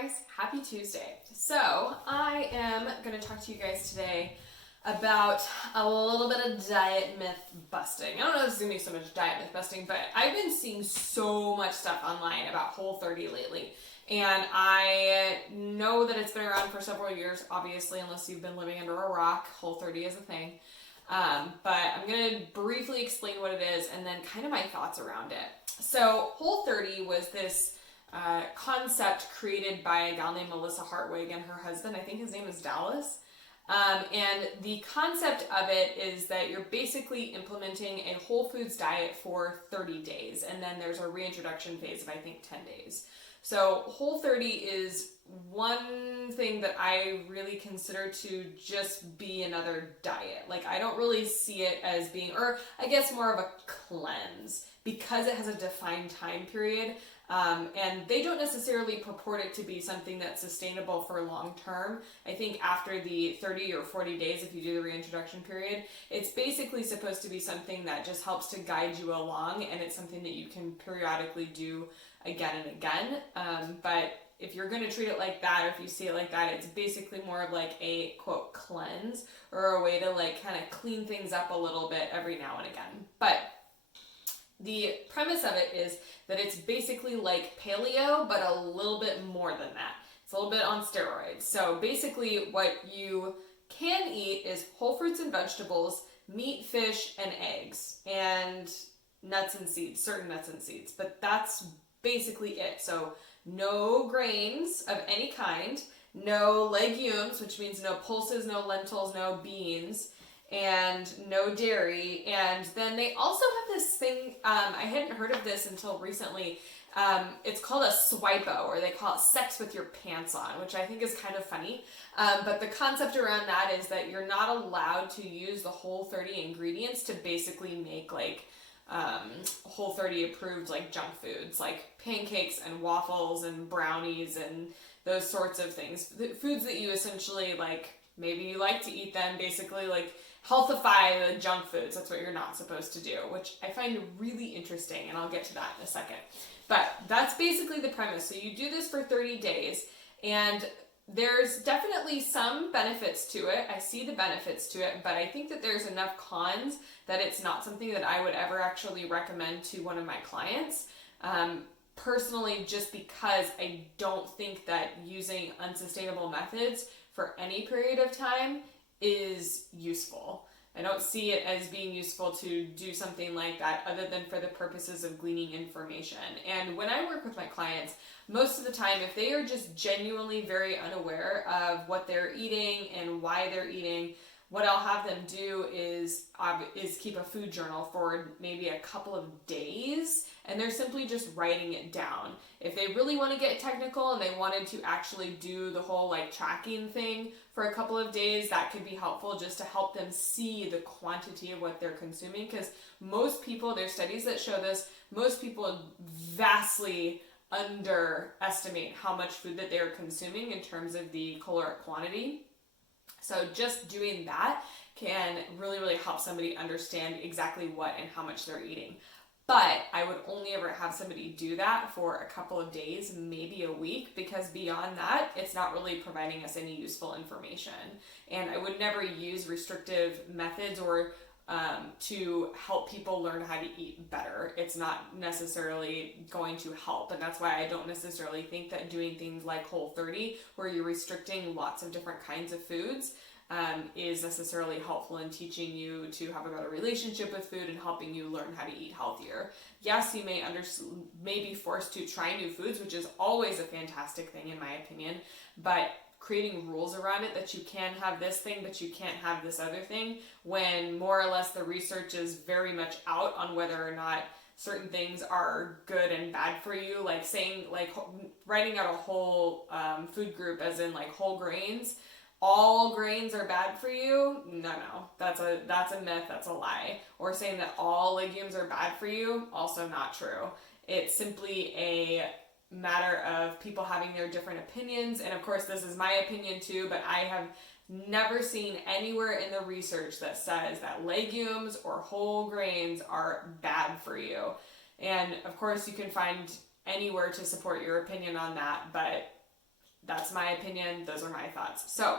guys, happy Tuesday. So I am going to talk to you guys today about a little bit of diet myth busting. I don't know if this is going to be so much diet myth busting, but I've been seeing so much stuff online about Whole30 lately. And I know that it's been around for several years, obviously, unless you've been living under a rock. Whole30 is a thing. But I'm going to briefly explain what it is and then kind of my thoughts around it. So Whole30 was this concept created by a gal named Melissa Hartwig and her husband. I think his name is Dallas. And the concept of it is that you're basically implementing a whole foods diet for 30 days. And then there's a reintroduction phase of, I think, 10 days. So Whole30 is one thing that I really consider to just be another diet. Like, I don't really see it as being, or I guess more of a cleanse, because it has a defined time period. And they don't necessarily purport it to be something that's sustainable for long term. I think after the 30 or 40 days, if you do the reintroduction period, it's basically supposed to be something that just helps to guide you along, and it's something that you can periodically do again and again. But if you're going to treat it like that, or if you see it like that, it's basically more of like a quote cleanse, or a way to like kind of clean things up a little bit every now and again. But the premise of it is that it's basically like paleo, but a little bit more than that. It's a little bit on steroids. So basically what you can eat is whole fruits and vegetables, meat, fish, and eggs, and nuts and seeds, certain nuts and seeds. But that's basically it. So no grains of any kind, no legumes, which means no pulses, no lentils, no beans, and no dairy. And then they also have this thing, I hadn't heard of this until recently. It's called a swipo, or they call it sex with your pants on, which I think is kind of funny. But the concept around that is that you're not allowed to use the Whole30 ingredients to basically make like Whole30 approved like junk foods, like pancakes and waffles and brownies and those sorts of things. The foods that you essentially like, maybe you like to eat them, basically like healthify the junk foods. That's what you're not supposed to do, which I find really interesting, and I'll get to that in a second. But that's basically the premise. So you do this for 30 days, and there's definitely some benefits to it. I see the benefits to it, but I think that there's enough cons that it's not something that I would ever actually recommend to one of my clients. Personally, just because I don't think that using unsustainable methods for any period of time is useful. I don't see it as being useful to do something like that other than for the purposes of gleaning information. And when I work with my clients, most of the time, if they are just genuinely very unaware of what they're eating and why they're eating, what I'll have them do is keep a food journal for maybe a couple of days, and they're simply just writing it down. If they really want to get technical and they wanted to actually do the whole like tracking thing for a couple of days, that could be helpful just to help them see the quantity of what they're consuming. Because most people, there's studies that show this, most people vastly underestimate how much food that they're consuming in terms of the caloric quantity. So just doing that can really, really help somebody understand exactly what and how much they're eating. But I would only ever have somebody do that for a couple of days, maybe a week, because beyond that, it's not really providing us any useful information. And I would never use restrictive methods or to help people learn how to eat better. It's not necessarily going to help, and that's why I don't necessarily think that doing things like Whole30, where you're restricting lots of different kinds of foods, is necessarily helpful in teaching you to have a better relationship with food and helping you learn how to eat healthier. Yes, you may be forced to try new foods, which is always a fantastic thing in my opinion, but creating rules around it that you can have this thing but you can't have this other thing, when more or less the research is very much out on whether or not certain things are good and bad for you, like saying, like writing out a whole food group as in like whole grains, all grains are bad for you. No, that's a myth, that's a lie. Or saying that all legumes are bad for you, also not true. It's simply a matter of people having their different opinions, and of course this is my opinion too, but I have never seen anywhere in the research that says that legumes or whole grains are bad for you. And of course you can find anywhere to support your opinion on that, but That's my opinion. Those are my thoughts. So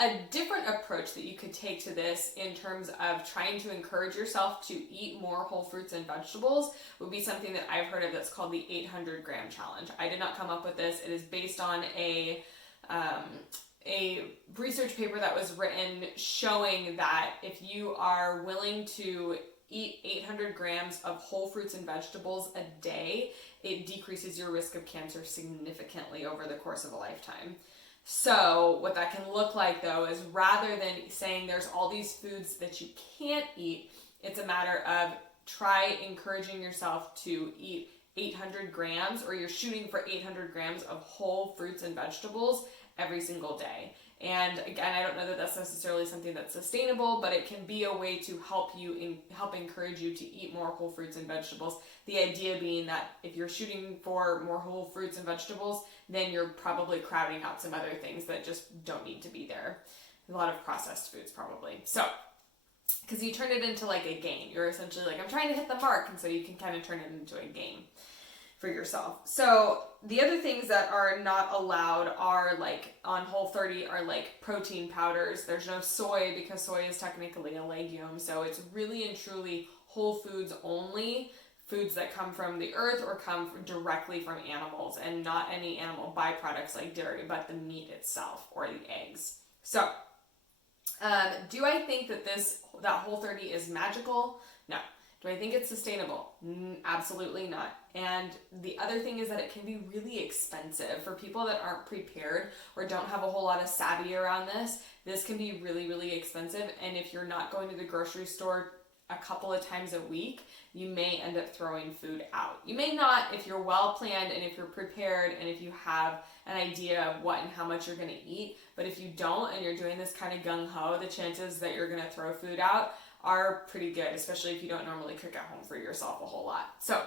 a different approach that you could take to this in terms of trying to encourage yourself to eat more whole fruits and vegetables would be something that I've heard of that's called the 800 gram challenge. I did not come up with this. It is based on a research paper that was written showing that if you are willing to eat 800 grams of whole fruits and vegetables a day, it decreases your risk of cancer significantly over the course of a lifetime. So what that can look like, though, is rather than saying there's all these foods that you can't eat, it's a matter of try encouraging yourself to eat 800 grams, or you're shooting for 800 grams of whole fruits and vegetables every single day. And again, I don't know that that's necessarily something that's sustainable, but it can be a way to help encourage you to eat more whole fruits and vegetables. The idea being that if you're shooting for more whole fruits and vegetables, then you're probably crowding out some other things that just don't need to be there. A lot of processed foods probably. So, because you turn it into like a game. You're essentially like, I'm trying to hit the mark, and so you can kind of turn it into a game for yourself. So the other things that are not allowed are like on Whole30 are like protein powders. There's no soy because soy is technically a legume. So it's really and truly whole foods only, foods that come from the earth or come directly from animals, and not any animal byproducts like dairy, but the meat itself or the eggs. So do I think that Whole30 is magical? No. Do I think it's sustainable? Absolutely not. And the other thing is that it can be really expensive. For people that aren't prepared or don't have a whole lot of savvy around this, this can be really, really expensive. And if you're not going to the grocery store a couple of times a week, you may end up throwing food out. You may not if you're well planned and if you're prepared and if you have an idea of what and how much you're going to eat. But if you don't and you're doing this kind of gung-ho, the chances that you're going to throw food out are pretty good, especially if you don't normally cook at home for yourself a whole lot. So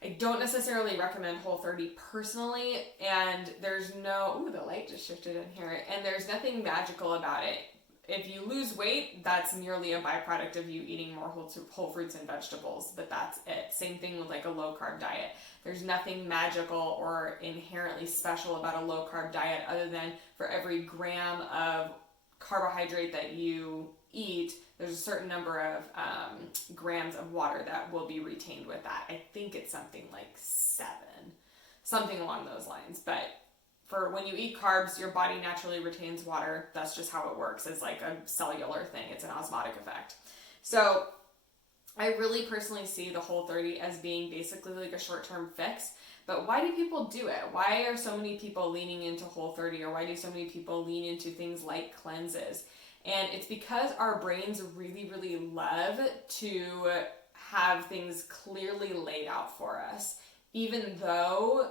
I don't necessarily recommend Whole30 personally, and there's no, the light just shifted in here, and there's nothing magical about it. If you lose weight, that's merely a byproduct of you eating more whole fruits and vegetables, but that's it. Same thing with like a low carb diet. There's nothing magical or inherently special about a low carb diet other than for every gram of carbohydrate that you eat, there's a certain number of grams of water that will be retained with that. I think it's something like 7, something along those lines. But for when you eat carbs, your body naturally retains water. That's just how it works. It's like a cellular thing. It's an osmotic effect. So I really personally see the Whole30 as being basically like a short-term fix. But why do people do it? Why are so many people leaning into Whole30, or why do so many people lean into things like cleanses? And it's because our brains really, really love to have things clearly laid out for us, even though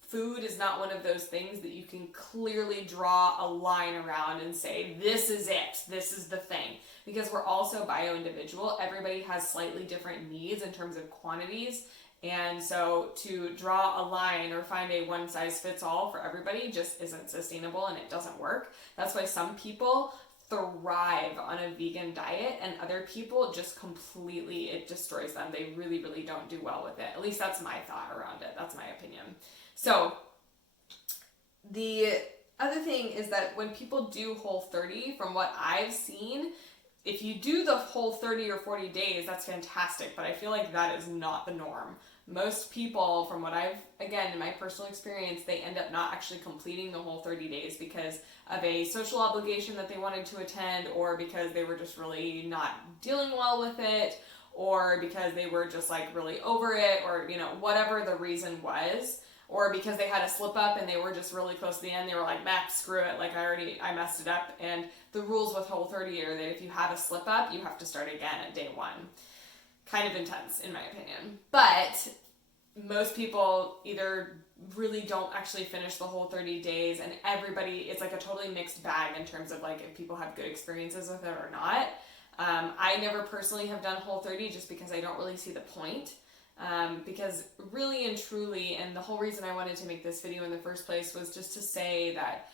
food is not one of those things that you can clearly draw a line around and say, this is it, this is the thing. Because we're also bio-individual. Everybody has slightly different needs in terms of quantities. And so to draw a line or find a one-size-fits-all for everybody just isn't sustainable, and it doesn't work. That's why some people thrive on a vegan diet and other people just completely, it destroys them. They really, really don't do well with it. At least that's my thought around it. That's my opinion. So the other thing is that when people do Whole30, from what I've seen, if you do the whole 30 or 40 days, that's fantastic, but I feel like that is not the norm. Most people, from what I've, again, in my personal experience, they end up not actually completing the whole 30 days because of a social obligation that they wanted to attend, or because they were just really not dealing well with it, or because they were just like really over it, or, you know, whatever the reason was, or because they had a slip up and they were just really close to the end. They were like, screw it, like I messed it up. And the rules with Whole30 are that if you have a slip up, you have to start again at day 1. Kind of intense, in my opinion. But most people either really don't actually finish the whole 30 days, and everybody, it's like a totally mixed bag in terms of like if people have good experiences with it or not. I never personally have done Whole30 just because I don't really see the point. Because really and truly, and the whole reason I wanted to make this video in the first place was just to say that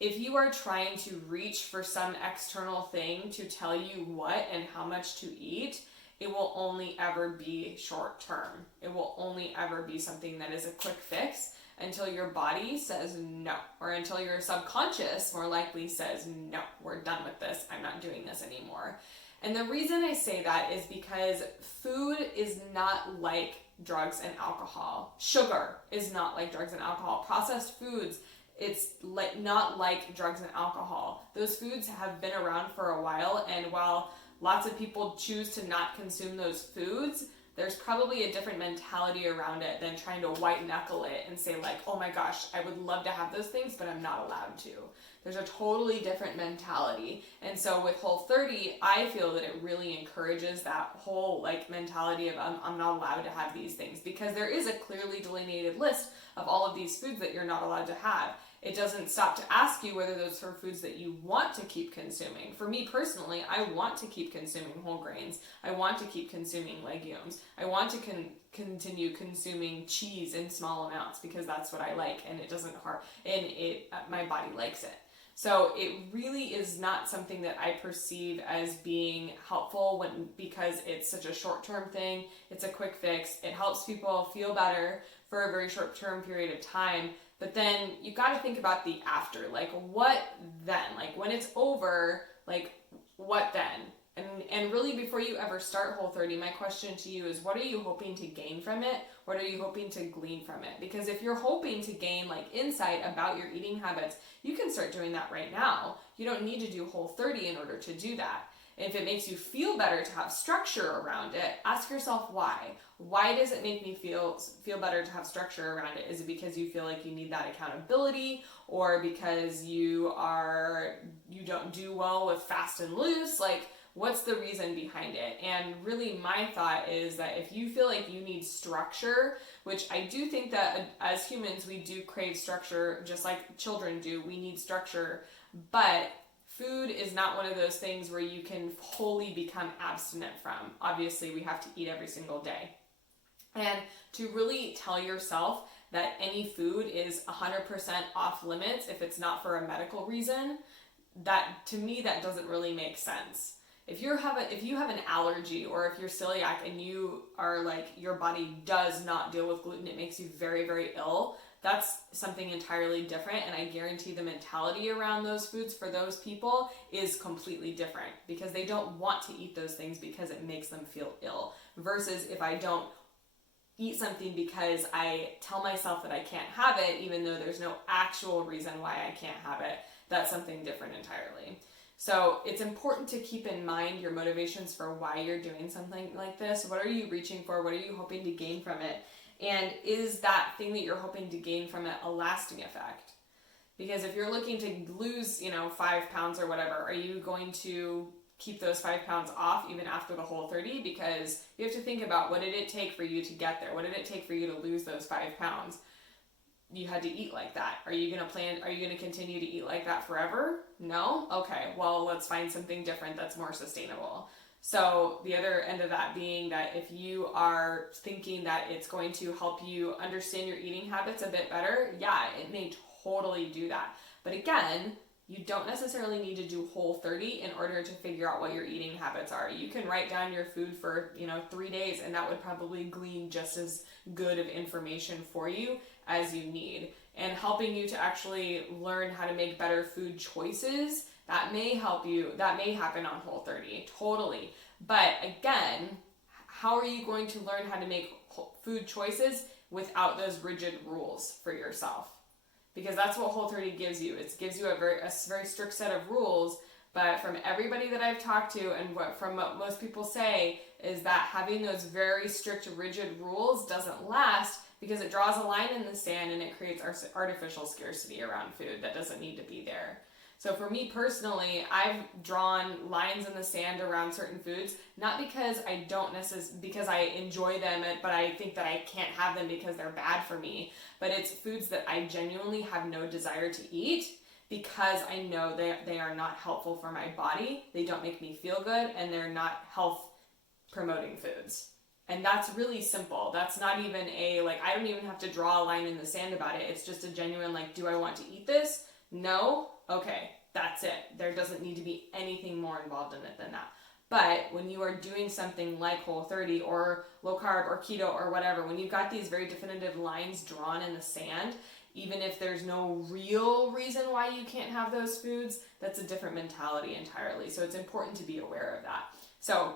if you are trying to reach for some external thing to tell you what and how much to eat, it will only ever be short term. It will only ever be something that is a quick fix until your body says no, or until your subconscious more likely says no, we're done with this, I'm not doing this anymore. And the reason I say that is because food is not like drugs and alcohol. Sugar is not like drugs and alcohol. Processed foods, it's like not like drugs and alcohol. Those foods have been around for a while, and while lots of people choose to not consume those foods, there's probably a different mentality around it than trying to white knuckle it and say like, oh my gosh, I would love to have those things, but I'm not allowed to. There's a totally different mentality. And so with Whole30, I feel that it really encourages that whole like mentality of I'm not allowed to have these things, because there is a clearly delineated list of all of these foods that you're not allowed to have. It doesn't stop to ask you whether those are foods that you want to keep consuming. For me personally, I want to keep consuming whole grains. I want to keep consuming legumes. I want to continue consuming cheese in small amounts because that's what I like, and it doesn't hurt, and my body likes it. So it really is not something that I perceive as being helpful because it's such a short-term thing. It's a quick fix. It helps people feel better for a very short-term period of time. But then you got to think about the after. Like, what then? Like, when it's over, like, what then? And really, before you ever start Whole30, my question to you is, what are you hoping to gain from it? What are you hoping to glean from it? Because if you're hoping to gain like insight about your eating habits, you can start doing that right now. You don't need to do Whole30 in order to do that. If it makes you feel better to have structure around it, ask yourself why. Why does it make me feel better to have structure around it? Is it because you feel like you need that accountability, or because you don't do well with fast and loose? Like, what's the reason behind it? And really my thought is that if you feel like you need structure, which I do think that as humans we do crave structure just like children do, we need structure, but food is not one of those things where you can wholly become abstinent from. Obviously, we have to eat every single day. And to really tell yourself that any food is 100% off limits if it's not for a medical reason, that to me that doesn't really make sense. If you have an allergy, or if you're celiac and you are like, your body does not deal with gluten, it makes you very, very ill, that's something entirely different, and I guarantee the mentality around those foods for those people is completely different, because they don't want to eat those things because it makes them feel ill, versus if I don't eat something because I tell myself that I can't have it even though there's no actual reason why I can't have it, that's something different entirely. So it's important to keep in mind your motivations for why you're doing something like this. What are you reaching for? What are you hoping to gain from it? And is that thing that you're hoping to gain from it a lasting effect? Because if you're looking to lose, 5 pounds or whatever, are you going to keep those 5 pounds off even after the Whole30? Because you have to think about, what did it take for you to get there? What did it take for you to lose those 5 pounds? You had to eat like that. Are you going to continue to eat like that forever? No? Okay, well, let's find something different that's more sustainable. So the other end of that being that if you are thinking that it's going to help you understand your eating habits a bit better, yeah, it may totally do that. But again, you don't necessarily need to do Whole30 in order to figure out what your eating habits are. You can write down your food for, 3 days, and that would probably glean just as good of information for you as you need. And helping you to actually learn how to make better food choices, that may help you. That may happen on Whole30, totally. But again, how are you going to learn how to make food choices without those rigid rules for yourself? Because that's what Whole30 gives you. It gives you a very strict set of rules, but from everybody that I've talked to and from what most people say is that having those very strict, rigid rules doesn't last, because it draws a line in the sand and it creates artificial scarcity around food that doesn't need to be there. So for me personally, I've drawn lines in the sand around certain foods, not because because I enjoy them, but I think that I can't have them because they're bad for me, but it's foods that I genuinely have no desire to eat because I know they are not helpful for my body, they don't make me feel good, and they're not health promoting foods. And that's really simple. That's not even I don't even have to draw a line in the sand about it. It's just a genuine, do I want to eat this? No? Okay, that's it. There doesn't need to be anything more involved in it than that. But when you are doing something like Whole30 or low carb or keto or whatever, when you've got these very definitive lines drawn in the sand, even if there's no real reason why you can't have those foods, that's a different mentality entirely. So it's important to be aware of that. So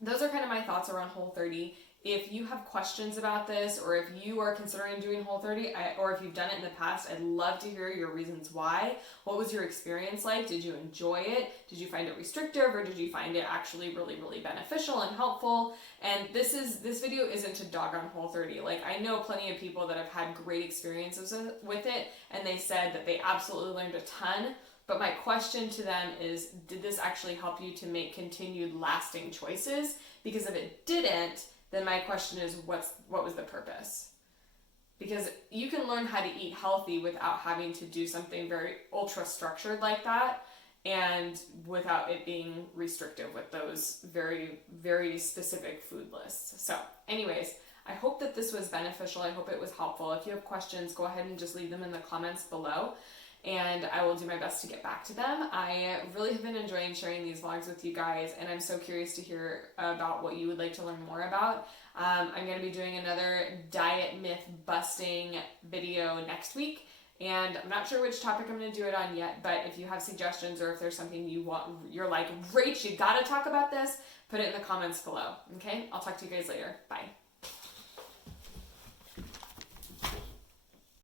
those are kind of my thoughts around Whole30. If you have questions about this, or if you are considering doing Whole30, or if you've done it in the past, I'd love to hear your reasons why. What was your experience like? Did you enjoy it? Did you find it restrictive, or did you find it actually really, really beneficial and helpful? And this video isn't to dog on Whole30. Like, I know plenty of people that have had great experiences with it, and they said that they absolutely learned a ton. But my question to them is, did this actually help you to make continued lasting choices? Because if it didn't, then my question is, what was the purpose? Because you can learn how to eat healthy without having to do something very ultra structured like that, and without it being restrictive with those very, very specific food lists. So anyways, I hope that this was beneficial. I hope it was helpful. If you have questions, go ahead and just leave them in the comments below, and I will do my best to get back to them. I really have been enjoying sharing these vlogs with you guys, and I'm so curious to hear about what you would like to learn more about. I'm going to be doing another diet myth busting video next week, and I'm not sure which topic I'm going to do it on yet, but if you have suggestions, or if there's something you're like, Rach, you got to talk about this, put it in the comments below. Okay? I'll talk to you guys later. Bye.